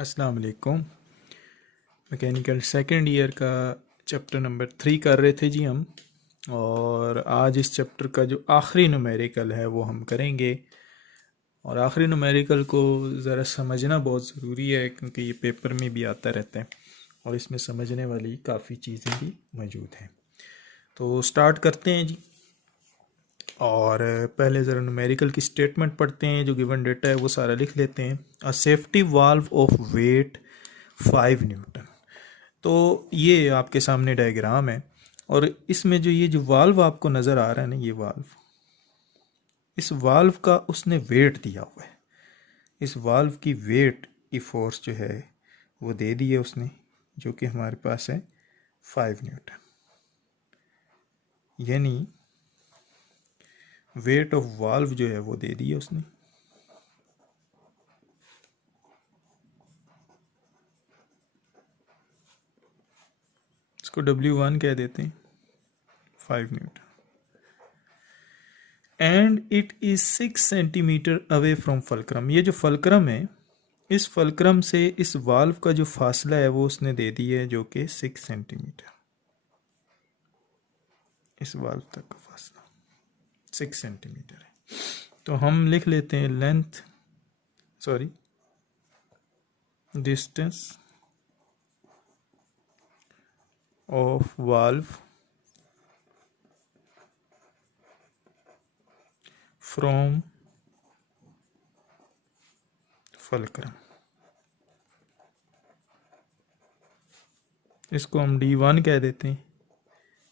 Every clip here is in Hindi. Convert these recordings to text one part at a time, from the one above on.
अस्सलाम वालेकुम। मैकेनिकल सेकंड ईयर का चैप्टर नंबर 3 कर रहे थे जी हम, और आज इस चैप्टर का जो आखिरी न्यूमेरिकल है वो हम करेंगे। और आखिरी न्यूमेरिकल को ज़रा समझना बहुत ज़रूरी है क्योंकि ये पेपर में भी आता रहता है और इसमें समझने वाली काफ़ी चीज़ें भी मौजूद हैं। तो स्टार्ट करते हैं जी। और पहले ज़रा न्यूमेरिकल की स्टेटमेंट पढ़ते हैं, जो गिवन डेटा है वो सारा लिख लेते हैं। A safety valve of weight 5 newton. तो ये आपके सामने डायग्राम है और इसमें जो ये जो वाल्व आपको नज़र आ रहा है ना, ये वाल्व, इस वाल्व का उसने वेट दिया हुआ है। इस वाल्व की वेट की फोर्स जो है वो दे दी है उसने, जो कि हमारे पास है 5 न्यूटन। यानी वेट ऑफ वाल्व जो है वो दे दी है उसने। इसको W1 कह देते हैं, 5 Newton. And it is 6 centimetre away from fulcrum. ये जो फलक्रम है, इस फलक्रम से इस वाल्व का जो फासला है वो उसने दे दी है, जो कि 6 सेंटीमीटर। इस वाल्व तक का फासला 6 सेंटीमीटर है। तो हम लिख लेते हैं distance of valve from fulcrum. इसको हम D1 कह देते हैं,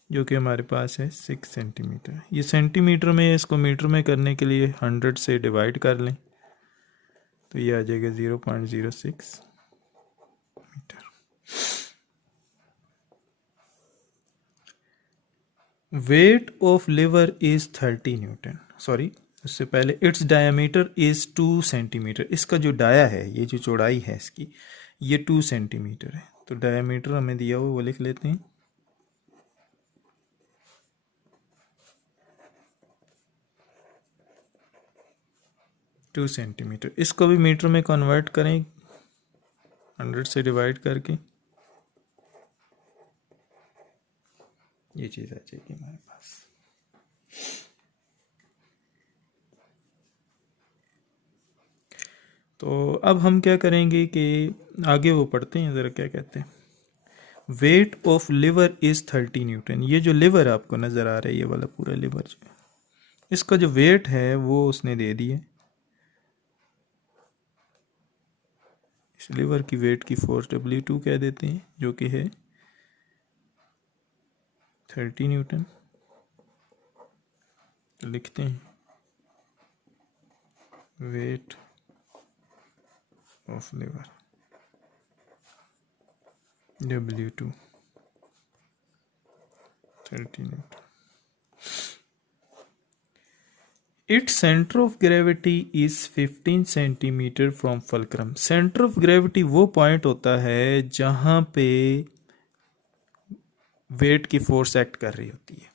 जो कि हमारे पास है 6 सेंटीमीटर। ये सेंटीमीटर में, इसको मीटर में करने के लिए 100 से डिवाइड कर लें तो ये आ जाएगा 0.06 metre. Weight of lever is 30 newton. Sorry, उससे पहले इट्स डायमीटर इज 2 सेंटीमीटर। इसका जो डाया है, ये जो चौड़ाई है इसकी, ये 2 सेंटीमीटर है। तो डायमीटर हमें दिया हुआ वो लिख लेते हैं 2 सेंटीमीटर। इसको भी मीटर में कन्वर्ट करें 100 से डिवाइड करके, ये चीज़ आ जाएगी हमारे पास। तो अब हम क्या करेंगे कि आगे वो पढ़ते हैं, ज़रा क्या कहते हैं। Weight of liver is 30 Newton. ये जो लिवर आपको नज़र आ रहा है, ये वाला पूरा लिवर जो है, इसका जो वेट है वो उसने दे दी है। इस लिवर की वेट की फोर्स W2 कह देते हैं, जो कि है 30 न्यूटन। तो लिखते हैं weight of liver W2 30 Newton. Its centre of gravity is 15 centimetre from fulcrum. Centre of gravity वो पॉइंट होता है जहां पे वेट की फोर्स एक्ट कर रही होती है।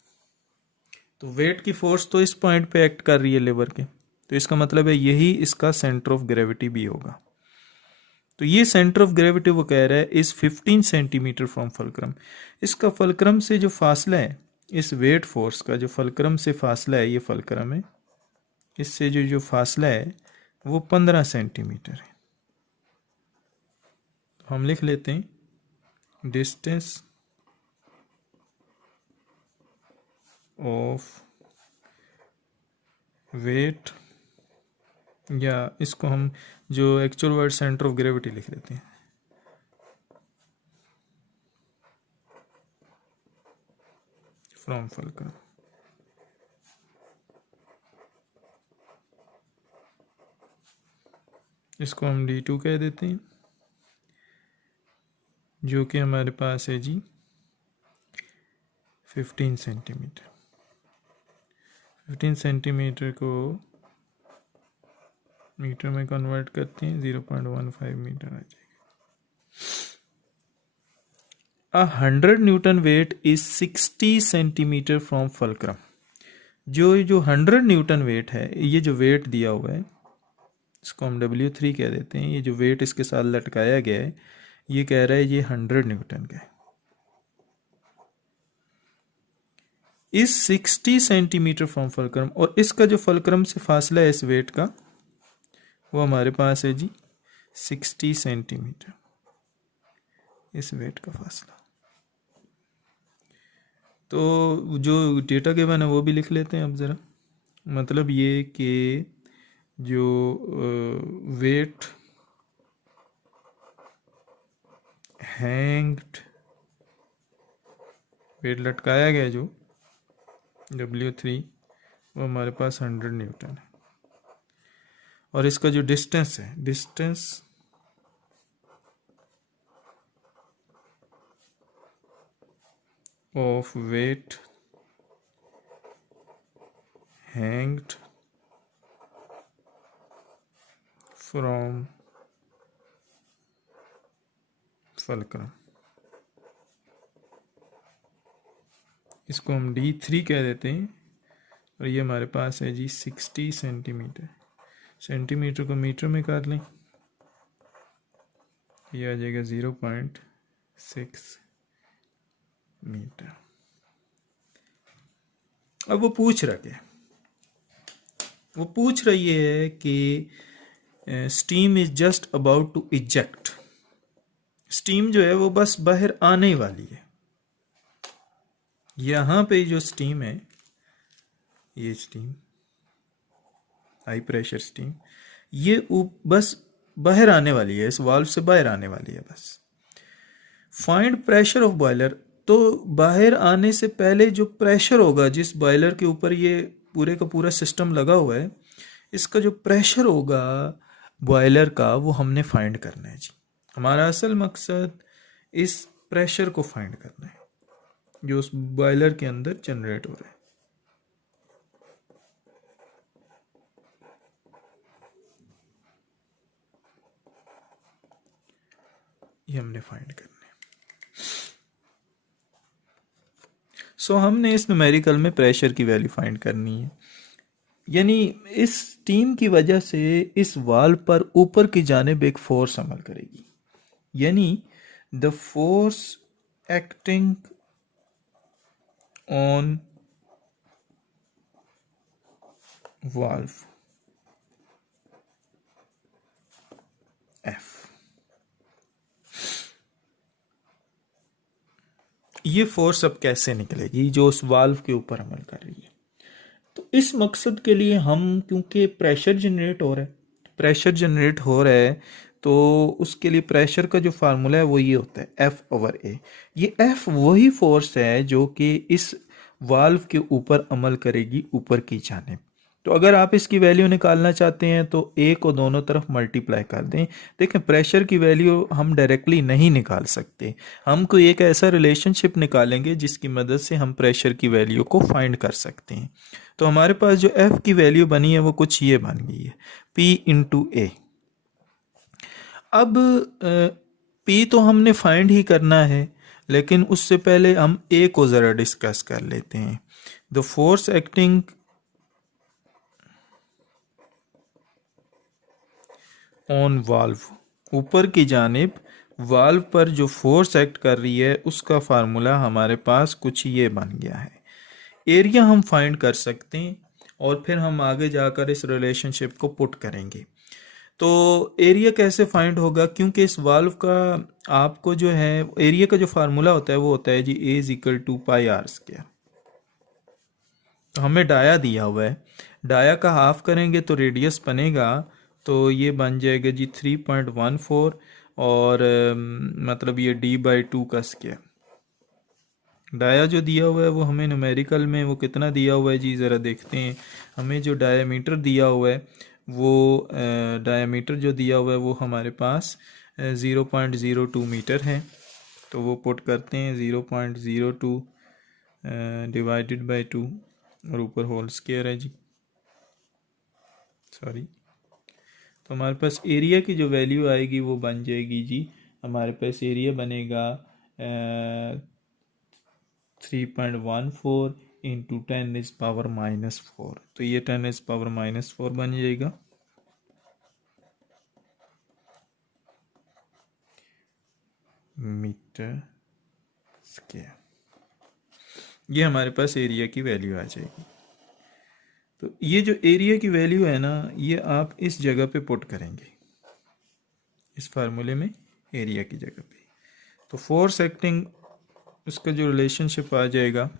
तो वेट की फोर्स तो इस पॉइंट पे एक्ट कर रही है लिवर के, तो इसका मतलब है यही इसका सेंटर ऑफ ग्रेविटी भी होगा। तो ये सेंटर ऑफ ग्रेविटी वो कह रहा है इस 15 सेंटीमीटर फ्रॉम फलक्रम। इसका फलक्रम से जो फासला है, इस वेट फोर्स का जो फलक्रम से फासला है, ये फलक्रम है, इससे जो फासला है वो 15 सेंटीमीटर है। तो हम लिख लेते हैं डिस्टेंस ऑफ वेट, या इसको हम जो actual word centre of gravity लिख लेते हैं, फ्रॉम फलक्रम। इसको हम D2 कह देते हैं, जो कि हमारे पास है जी 15 सेंटीमीटर। 15 सेंटीमीटर को मीटर में कन्वर्ट करते हैं 0.15 मीटर आ जाएगा। 100 Newton wait is 60 centimetre from fulcrum. जो 100 न्यूटन वेट है, ये जो वेट दिया हुआ है, इसको हम W3 कह देते हैं। ये जो वेट इसके साथ लटकाया गया है ये कह रहा है ये 100 न्यूटन का है। इस 60 सेंटीमीटर फ्रॉम फलक्रम, और इसका जो फलक्रम से फासला है इस वेट का वो हमारे पास है जी 60 सेंटीमीटर, इस वेट का फासला। तो जो डेटा गिवन है वो भी लिख लेते हैं अब ज़रा। मतलब ये कि जो वेट हैंग्ड, वेट लटकाया गया जो W3 वो हमारे पास 100 न्यूटन है। और इसका जो डिस्टेंस है, distance of weight hanged from fulcrum, इसको हम D3 कह देते हैं। और ये हमारे पास है जी 60 सेंटीमीटर। सेंटीमीटर को मीटर में काट लें, ये आ जाएगा 0.6 मीटर। अब वो पूछ रहा है, वो पूछ रही है कि steam is just about to eject, steam जो है वो बस बाहर आने वाली है। यहाँ पे जो स्टीम है, ये स्टीम हाई प्रेशर स्टीम, ये बस बाहर आने वाली है, इस वाल्व से बाहर आने वाली है बस। फाइंड प्रेशर ऑफ बॉयलर, तो बाहर आने से पहले जो प्रेशर होगा जिस बॉयलर के ऊपर ये पूरे का पूरा सिस्टम लगा हुआ है, इसका जो प्रेशर होगा बॉयलर का वो हमने फाइंड करना है जी। हमारा असल मकसद इस प्रेशर को फाइंड करना है जो उस बॉयलर के अंदर जनरेट हो रहा है। ये हमने फाइंड करना है। सो हमने इस न्यूमेरिकल में प्रेशर की वैल्यू फाइंड करनी है। यानी इस स्टीम की वजह से इस वाल्व पर ऊपर की जानिब एक फोर्स अमल करेगी, यानी the force acting on valve F, ये फोर्स अब कैसे निकलेगी जो उस वाल्व के ऊपर अमल कर रही है। तो इस मकसद के लिए हम, क्योंकि प्रेशर जनरेट हो रहा है, प्रेशर जनरेट हो रहा है तो उसके लिए प्रेशर का जो फार्मूला है वो ये होता है F/A। ये F वही फोर्स है जो कि इस वाल्व के ऊपर अमल करेगी ऊपर की जानिब। तो अगर आप इसकी वैल्यू निकालना चाहते हैं तो A को दोनों तरफ मल्टीप्लाई कर दें। देखें प्रेशर की वैल्यू हम डायरेक्टली नहीं निकाल सकते, हम कोई एक ऐसा रिलेशनशिप निकालेंगे जिसकी मदद से हम प्रेशर की वैल्यू को फाइंड कर सकते हैं। तो हमारे पास जो F की वैल्यू बनी है वो कुछ ये बन गई है P/A। अब P तो हमने फाइंड ही करना है, लेकिन उससे पहले हम A को ज़रा डिस्कस कर लेते हैं। The force acting on valve, ऊपर की जानिब वाल्व पर जो फोर्स एक्ट कर रही है उसका फार्मूला हमारे पास कुछ ये बन गया है। एरिया हम फाइंड कर सकते हैं और फिर हम आगे जाकर इस रिलेशनशिप को पुट करेंगे। तो एरिया कैसे फाइंड होगा, क्योंकि इस वाल्व का आपको जो है एरिया का जो फार्मूला होता है वो होता है जी A = πr²। तो हमें डाया दिया हुआ है, डाया का हाफ करेंगे तो रेडियस बनेगा, तो ये बन जाएगा जी 3.14 और मतलब ये D/2 का स्क्वायर। डाया जो दिया हुआ है वो हमें न्यूमेरिकल में वो कितना दिया हुआ है जी, ज़रा देखते हैं। हमें जो डायमीटर दिया हुआ है वो डायमीटर जो दिया हुआ है वो हमारे पास 0.02 मीटर है। तो वो पुट करते हैं 0.02 डिवाइडेड बाई 2 और ऊपर होल स्क्वायर है जी, सॉरी। तो हमारे पास एरिया की जो वैल्यू आएगी वो बन जाएगी जी, हमारे पास एरिया बनेगा 3.14 इंटू 10⁻⁻⁴। तो ये 10⁻⁻⁴ बन जाएगा। Metre square. ये हमारे पास एरिया की वैल्यू आ जाएगी। तो ये जो एरिया की वैल्यू है ना, ये आप इस जगह पे पुट करेंगे, इस फार्मूले में एरिया की जगह पे। तो फोर्स एक्टिंग, उसका जो रिलेशनशिप आ जाएगा,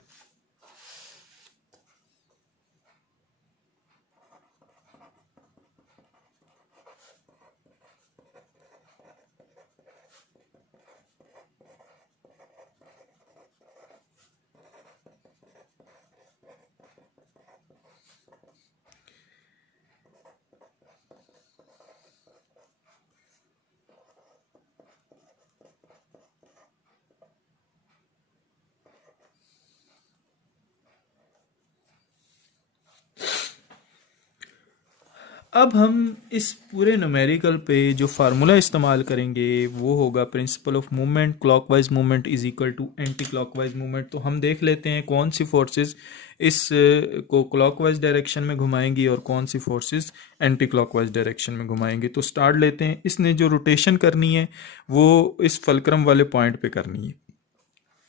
अब हम इस पूरे न्यूमेरिकल पे जो फार्मूला इस्तेमाल करेंगे वो होगा principle of movement, clockwise movement is equal to anti clockwise movement. तो हम देख लेते हैं कौन सी फोर्सेस इस को क्लॉकवाइज डायरेक्शन में घुमाएंगी और कौन सी फोर्सेस एंटी क्लॉकवाइज डायरेक्शन में घुमाएंगी। तो स्टार्ट लेते हैं। इसने जो रोटेशन करनी है वो इस फलक्रम वाले पॉइंट पे करनी है।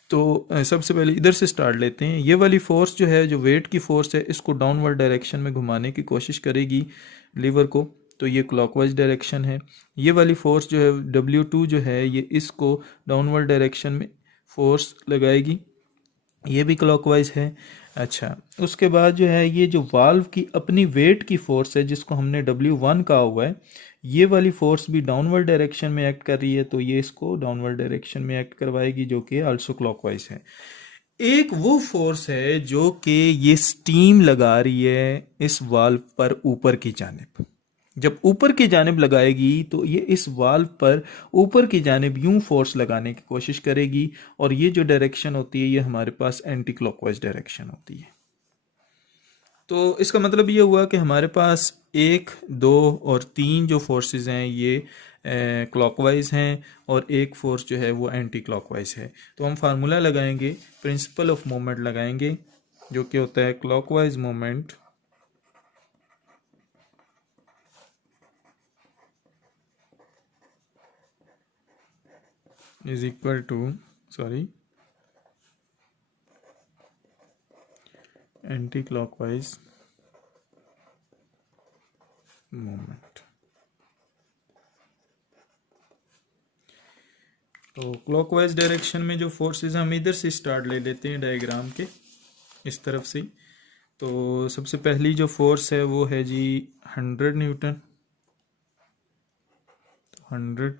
तो सबसे पहले इधर से स्टार्ट लेते हैं। ये वाली फोर्स जो है, जो वेट की फोर्स है, इसको डाउनवर्ड डायरेक्शन में घुमाने की कोशिश करेगी लीवर को, तो ये क्लॉकवाइज डायरेक्शन है। ये वाली फोर्स जो है W2 जो है, ये इसको डाउनवर्ड डायरेक्शन में फोर्स लगाएगी, ये भी क्लॉकवाइज है। अच्छा, उसके बाद जो है ये जो वाल्व की अपनी वेट की फोर्स है, जिसको हमने W1 कहा हुआ है, ये वाली फोर्स भी डाउनवर्ड डायरेक्शन में एक्ट कर रही है, तो ये इसको डाउनवर्ड डायरेक्शन में एक्ट करवाएगी, जो कि आल्सो क्लॉकवाइज है। एक वो फोर्स है जो कि ये स्टीम लगा रही है इस वाल्व पर ऊपर की जानिब। जब ऊपर की जानिब लगाएगी तो ये इस वाल्व पर ऊपर की जानिब यूं फोर्स लगाने की कोशिश करेगी, और ये जो डायरेक्शन होती है ये हमारे पास एंटी क्लॉकवाइज डायरेक्शन होती है। तो इसका मतलब ये हुआ कि हमारे पास 1, 2 और 3 जो फोर्सेस हैं ये क्लॉकवाइज हैं, और एक फोर्स जो है वो एंटी क्लॉकवाइज है। तो हम फार्मूला लगाएंगे, प्रिंसिपल ऑफ मोमेंट लगाएंगे, जो कि होता है clockwise moment is equal to anti clockwise moment. तो क्लॉकवाइज डायरेक्शन में जो फोर्सेस, हम इधर से स्टार्ट ले लेते हैं डायग्राम के, इस तरफ से। तो सबसे पहली जो फोर्स है वो है जी 100 न्यूटन। 100,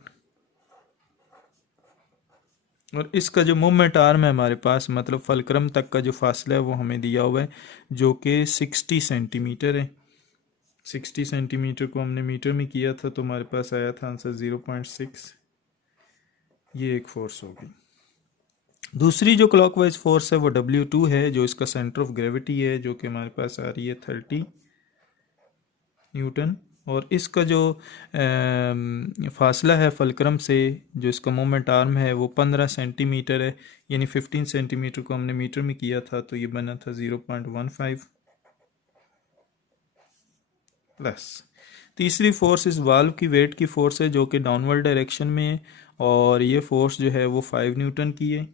और इसका जो मूवमेंट आर्म है हमारे पास, मतलब फलक्रम तक का जो फासला है वो हमें दिया हुआ है, जो कि 60 सेंटीमीटर है। 60 सेंटीमीटर को हमने मीटर में किया था, तो हमारे पास आया था आंसर 0.6। ये एक फोर्स होगी। दूसरी जो क्लॉकवाइज फोर्स है वो W2 है, जो इसका सेंटर ऑफ ग्रेविटी है, जो कि हमारे पास आ रही है 30 न्यूटन। और इसका जो फासला है फलक्रम से, जो इसका मोमेंट आर्म है, वो 15 सेंटीमीटर है, यानी 15 सेंटीमीटर को हमने मीटर में किया था, तो ये बना था 0.15 प्लस। तीसरी फोर्स इस वाल्व की वेट की फोर्स है, जो कि डाउनवर्ड डायरेक्शन में है, और ये फोर्स जो है वो 5 न्यूटन की है।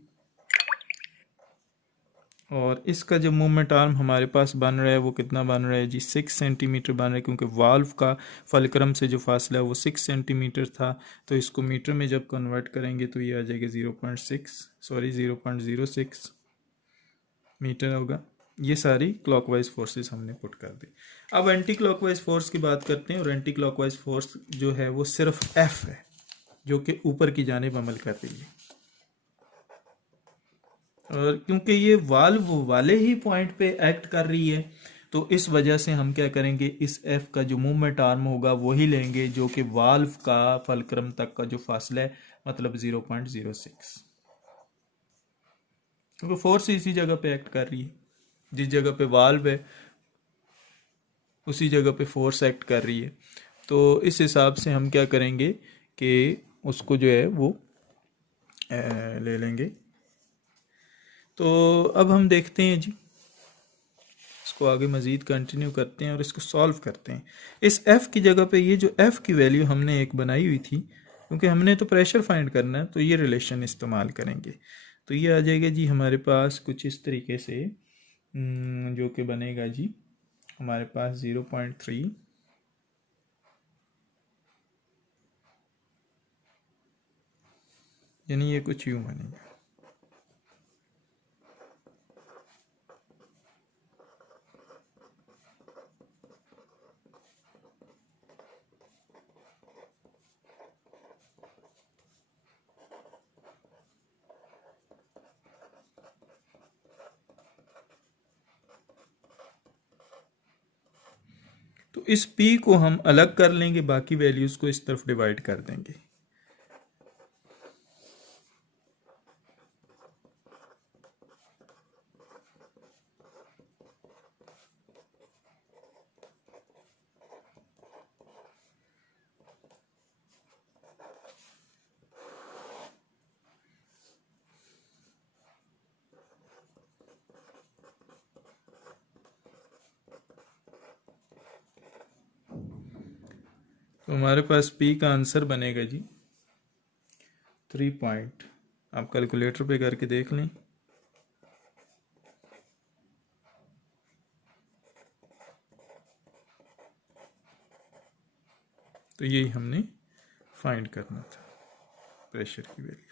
और इसका जो मूवमेंट आर्म हमारे पास बन रहा है वो कितना बन रहा है जी, 6 सेंटीमीटर बन रहा है, क्योंकि वाल्व का फलक्रम से जो फासला है वो 6 सेंटीमीटर था। तो इसको मीटर में जब कन्वर्ट करेंगे तो ये आ जाएगा 0.06 मीटर होगा। ये सारी क्लॉकवाइज फोर्सेस हमने पुट कर दी। अब एंटी क्लॉकवाइज फोर्स की बात करते हैं, और एंटी क्लॉकवाइज फोर्स जो है वो सिर्फ एफ है, जो कि ऊपर की जानिब अमल कर रही है। और क्योंकि ये वाल्व वाले ही पॉइंट पे एक्ट कर रही है, तो इस वजह से हम क्या करेंगे, इस एफ का जो मूवमेंट आर्म होगा वही लेंगे, जो कि वाल्व का फलक्रम तक का जो फासला है, मतलब 0.06, क्योंकि फोर्स इसी जगह पे एक्ट कर रही है। जिस जगह पे वाल्व है उसी जगह पे फोर्स एक्ट कर रही है। तो इस हिसाब से हम क्या करेंगे कि उसको जो है वो ले लेंगे। तो अब हम देखते हैं जी, इसको आगे मज़ीद कंटिन्यू करते हैं और इसको सॉल्व करते हैं। इस f की जगह पे ये जो f की वैल्यू हमने एक बनाई हुई थी, क्योंकि हमने तो प्रेशर फाइंड करना है, तो ये रिलेशन इस्तेमाल करेंगे। तो ये आ जाएगा जी हमारे पास कुछ इस तरीके से, जो कि बनेगा जी हमारे पास 0.3 यानी ये कुछ यूँ बनेगा। तो इस P को हम अलग कर लेंगे, बाकी वैल्यूज़ को इस तरफ डिवाइड कर देंगे। तो हमारे पास P का आंसर बनेगा जी 3 पॉइंट, आप कैलकुलेटर पे करके देख लें। तो यही हमने फाइंड करना था प्रेशर की वैल्यू।